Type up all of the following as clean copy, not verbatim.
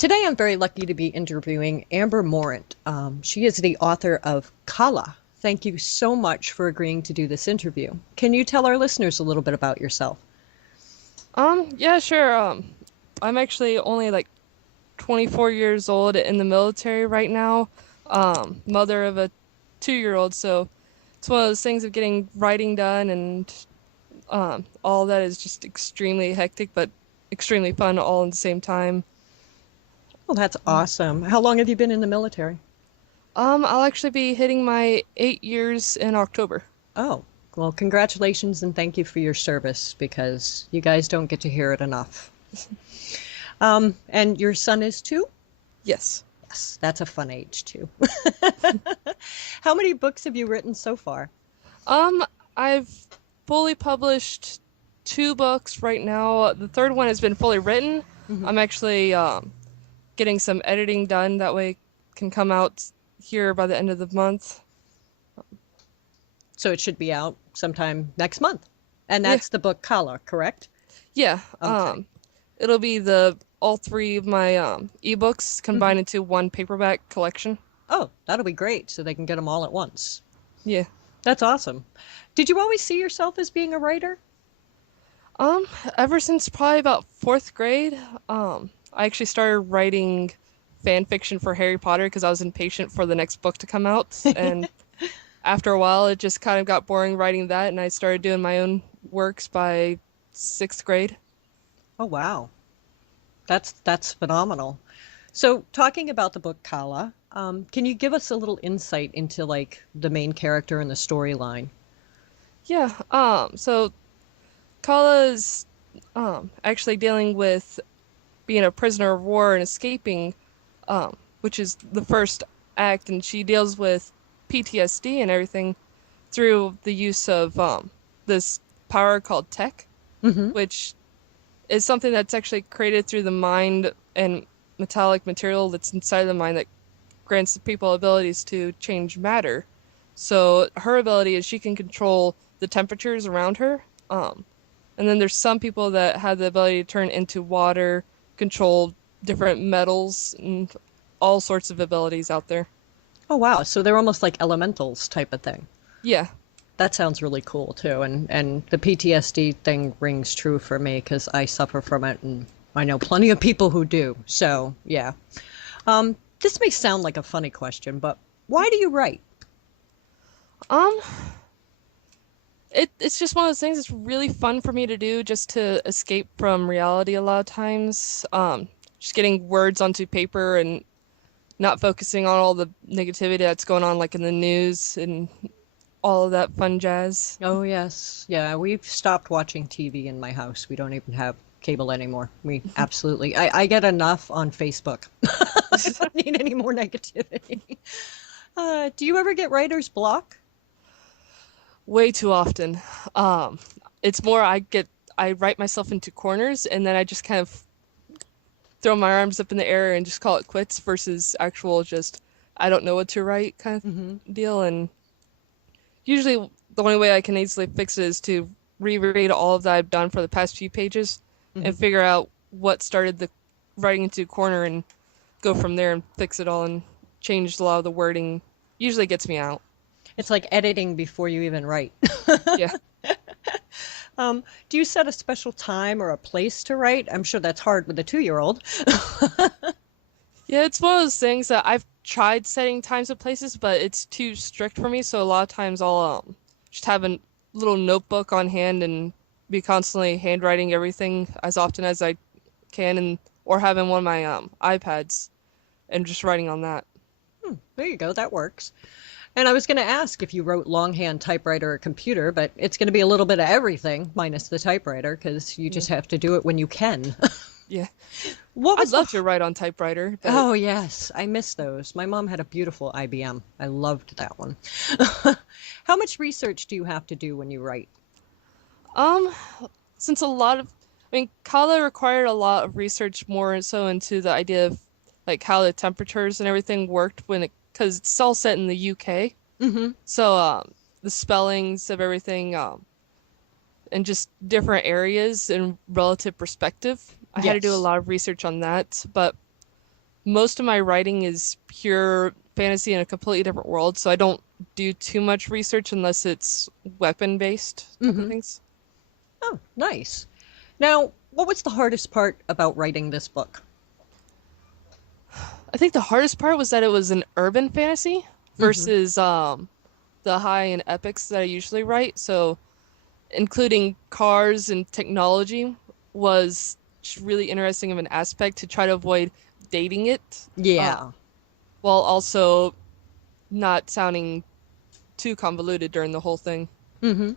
Today I'm very lucky to be interviewing Amber Morant. She is the author of Kala. Thank you so much for agreeing to do this interview. Can you tell our listeners a little bit about yourself? Yeah, sure. I'm actually only like 24 years old in the military right now. Mother of a 2-year-old, so it's one of those things of getting writing done and all that is just extremely hectic, but extremely fun all at the same time. Well, that's awesome. How long have you been in the military? I'll actually be hitting my 8 years in October. Oh, well, congratulations and thank you for your service because you guys don't get to hear it enough. And your son is two? Yes. Yes, that's a fun age too. How many books have you written so far? Um, I've fully published 2 books right now. The third one has been fully written. Mhm. I'm actually getting some editing done. That way it can come out here by the end of the month. So it should be out sometime next month. And Yeah, that's the book Kala, correct? yeah. Okay. It'll be the all three of my ebooks Hmm. combined into one paperback collection. Oh, that'll be great. So they can get them all at once. Yeah. That's awesome. Did you always see yourself as being a writer? Um, Ever since probably about fourth grade, I actually started writing fan fiction for Harry Potter because I was impatient for the next book to come out. And after a while, it just kind of got boring writing that, and I started doing my own works by sixth grade. Oh, wow. That's phenomenal. So talking about the book Kala, can you give us a little insight into like the main character and the storyline? Yeah, so Kala is actually dealing with being a prisoner of war and escaping, which is the first act, and she deals with PTSD and everything through the use of this power called tech, Hmm. which is something that's actually created through the mind and metallic material that's inside the mind that grants the people abilities to change matter. So her ability is she can control the temperatures around her. And then there's some people that have the ability to turn into water, control different metals, and all sorts of abilities out there. Oh, wow. So they're almost like elementals type of thing. Yeah, That sounds really cool too. And the PTSD thing rings true for me because I suffer from it and I know plenty of people who do. So, yeah. This may sound like a funny question, but why do you write? um, it's just one of those things that's really fun for me to do just to escape from reality a lot of times. Just getting words onto paper and not focusing on all the negativity that's going on, like in the news and all of that fun jazz. Oh, yes. Yeah, we've stopped watching TV in my house. We don't even have cable anymore. We absolutely, I get enough on Facebook. I don't need any more negativity. Do you ever get writer's block? Way too often. Um, it's more I write myself into corners and then I just kind of throw my arms up in the air and just call it quits versus actual just I don't know what to write kind Hmm. of deal. And usually the only way I can easily fix it is to reread all of that I've done for the past few pages Hmm. and figure out what started the writing into a corner and go from there and fix it all and change a lot of the wording. Usually gets me out. It's like editing before you even write. Yeah. Do you set a special time or a place to write? I'm sure that's hard with a 2-year-old. Yeah, it's one of those things that I've tried setting times and places, but it's too strict for me. So a lot of times I'll just have a little notebook on hand and be constantly handwriting everything as often as I can, and or having one of my iPads and just writing on that. There you go, that works. And I was going to ask if you wrote longhand typewriter or computer, but it's going to be a little bit of everything minus the typewriter because you Yeah, just have to do it when you can. yeah. What I'd was the love to write on typewriter, but Oh, yes, I miss those. My mom had a beautiful IBM. I loved that one. How much research do you have to do when you write? um, since a lot of, I mean, Kala required a lot of research more so into the idea of like how the temperatures and everything worked when it, because it's all set in the UK. Hmm. So the spellings of everything and just different areas in relative perspective. I had to do a Yes. lot of research on that, but most of my writing is pure fantasy in a completely different world, so I don't do too much research unless it's weapon based type of Mm-hmm. things. Oh, nice. Now, what was the hardest part about writing this book? I think the hardest part was that it was an urban fantasy Mm-hmm. versus the high and epics that I usually write. So including cars and technology was really interesting of an aspect to try to avoid dating it, uh, Yeah. while also not sounding too convoluted during the whole thing. Mm-hmm.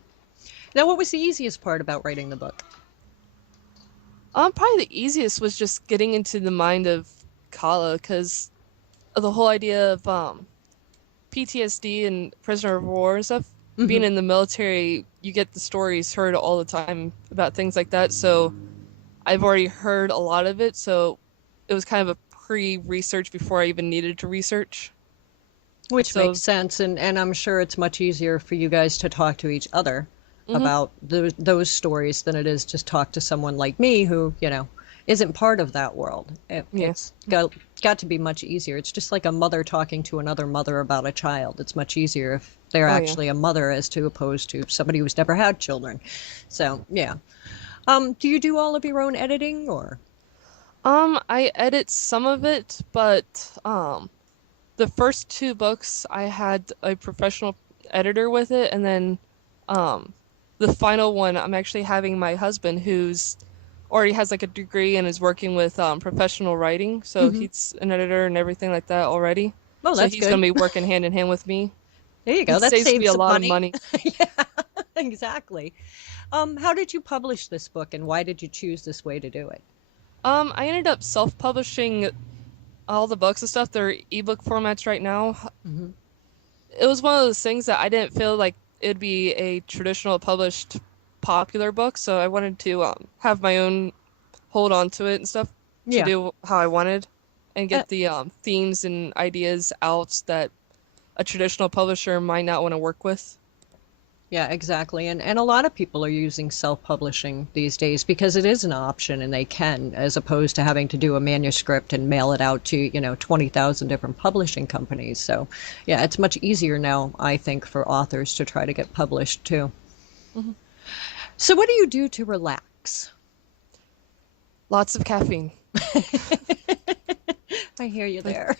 Now, what was the easiest part about writing the book? Probably the easiest was just getting into the mind of Kala, because the whole idea of PTSD and prisoner of war and stuff. Mm-hmm. Being in the military, you get the stories heard all the time about things like that. So I've already heard a lot of it. So it was kind of a pre-research before I even needed to research. Which makes So, sense, and I'm sure it's much easier for you guys to talk to each other mhm, about those stories than it is just talk to someone like me who, isn't part of that world. yeah. It's got to be much easier. It's just like a mother talking to another mother about a child. It's much easier if they're Oh yeah. actually a mother as to opposed to somebody who's never had children. So, yeah. Do you do all of your own editing or? I edit some of it, but the first two books I had a professional editor with it, and then um the final one I'm actually having my husband, who's already has like a degree and is working with professional writing, so Hmm. he's an editor and everything like that already. Oh, So that's he's gonna good. be working hand in hand with me. There you go. It That saves me saves a some lot of money. money. Yeah, exactly. How did you publish this book and why did you choose this way to do it? I ended up self-publishing all the books and stuff. They're ebook formats right now. Hmm. It was one of those things that I didn't feel like it'd be a traditional published popular book, so I wanted to have my own hold on to it and stuff to Yeah. do how I wanted and Uh, get the themes and ideas out that a traditional publisher might not want to work with. yeah, exactly. And a lot of people are using self-publishing these days because it is an option and they can, as opposed to having to do a manuscript and mail it out to, 20,000 different publishing companies. So, yeah, it's much easier now, I think, for authors to try to get published too. Mhm. So, what do you do to relax? Lots of caffeine. I hear you Like, there.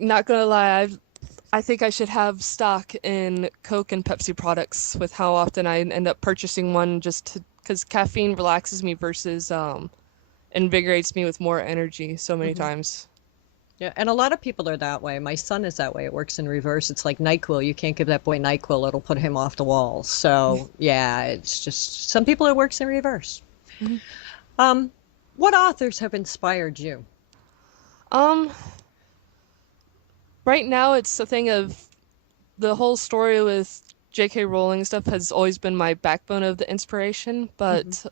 not gonna lie, I think I should have stock in Coke and Pepsi products with how often I end up purchasing one just to because caffeine relaxes me versus invigorates me with more energy so many Hmm. times. Yeah, and a lot of people are that way. My son is that way. It works in reverse. It's like NyQuil. You can't give that boy NyQuil. It'll put him off the walls. So, yeah, it's just some people it works in reverse. Mhm. Um, what authors have inspired you? Um, right now it's a thing of the whole story with J.K. Rowling stuff has always been my backbone of the inspiration, Hmm. but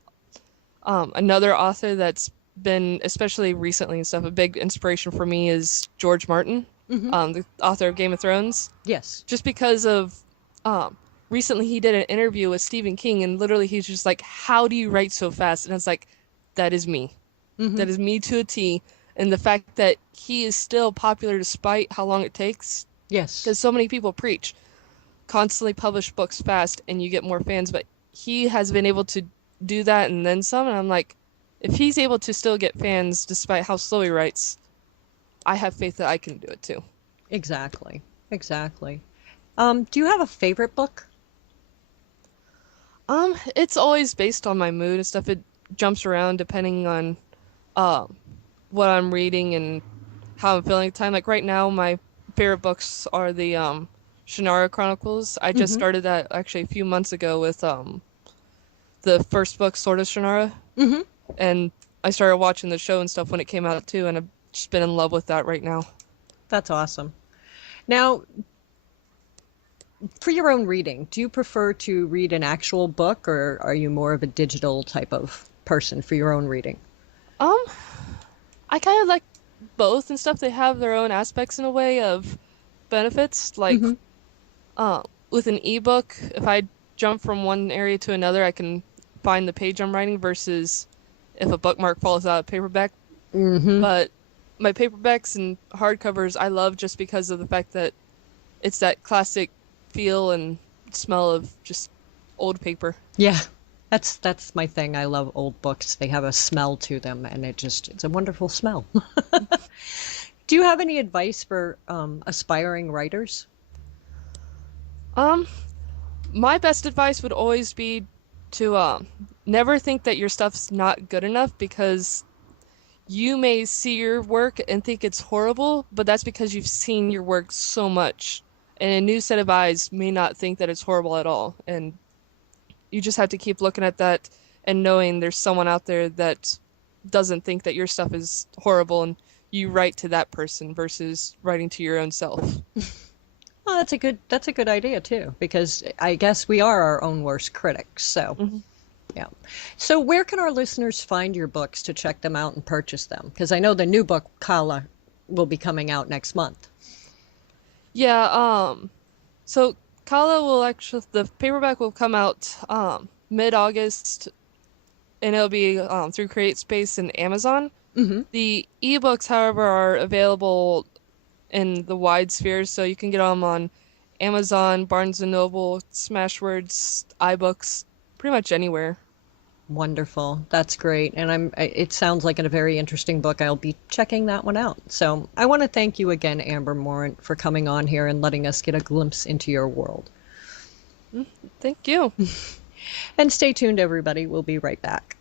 another author that's been, especially recently and stuff, a big inspiration for me is George Martin, Hmm. the author of Game of Thrones. Yes. Just because of um, recently he did an interview with Stephen King, and literally he's just like, "How do you write so fast?" And it's like, that is me. Hmm. That is me to a T. And the fact that he is still popular despite how long it takes, Yes. because so many people preach constantly publish books fast and you get more fans, but he has been able to do that and then some. And I'm like, if he's able to still get fans despite how slow he writes, I have faith that I can do it too. Exactly. Exactly. Do you have a favorite book? It's always based on my mood and stuff. It jumps around depending on um what I'm reading and how I'm feeling at the time. Like right now, my favorite books are the Shannara Chronicles. I just Hmm. started that actually a few months ago with the first book, Sword of Shannara, Hmm. and I started watching the show and stuff when it came out too, and I've just been in love with that right now. That's awesome. Now, for your own reading, do you prefer to read an actual book or are you more of a digital type of person for your own reading? Um, I kind of like both and stuff. They have their own aspects in a way of benefits. Like, Hmm. with an ebook, if I jump from one area to another, I can find the page I'm writing versus if a bookmark falls out of paperback. Hmm. But my paperbacks and hardcovers I love just because of the fact that it's that classic feel and smell of just old paper. Yeah, that's my thing. I love old books. They have a smell to them, and it's a wonderful smell. Do you have any advice for aspiring writers? Um, my best advice would always be to never think that your stuff's not good enough because you may see your work and think it's horrible, but that's because you've seen your work so much. And a new set of eyes may not think that it's horrible at all. And you just have to keep looking at that and knowing there's someone out there that doesn't think that your stuff is horrible and you write to that person versus writing to your own self. Oh, that's a good idea too, because I guess we are our own worst critics. So, Mhm. yeah. So, where can our listeners find your books to check them out and purchase them? Because I know the new book, Kala, will be coming out next month. Yeah, so Kala will actually, the paperback will come out mid-August and it'll be through CreateSpace and Amazon. Hmm. The ebooks, however, are available in the wide sphere, so you can get them on Amazon, Barnes& and Noble, Smashwords, iBooks, pretty much anywhere. Wonderful. That's great. And it sounds like a very interesting book. I'll be checking that one out. So, I want to thank you again, Amber Morant, for coming on here and letting us get a glimpse into your world. Mm, thank you. And stay tuned, everybody. We'll be right back.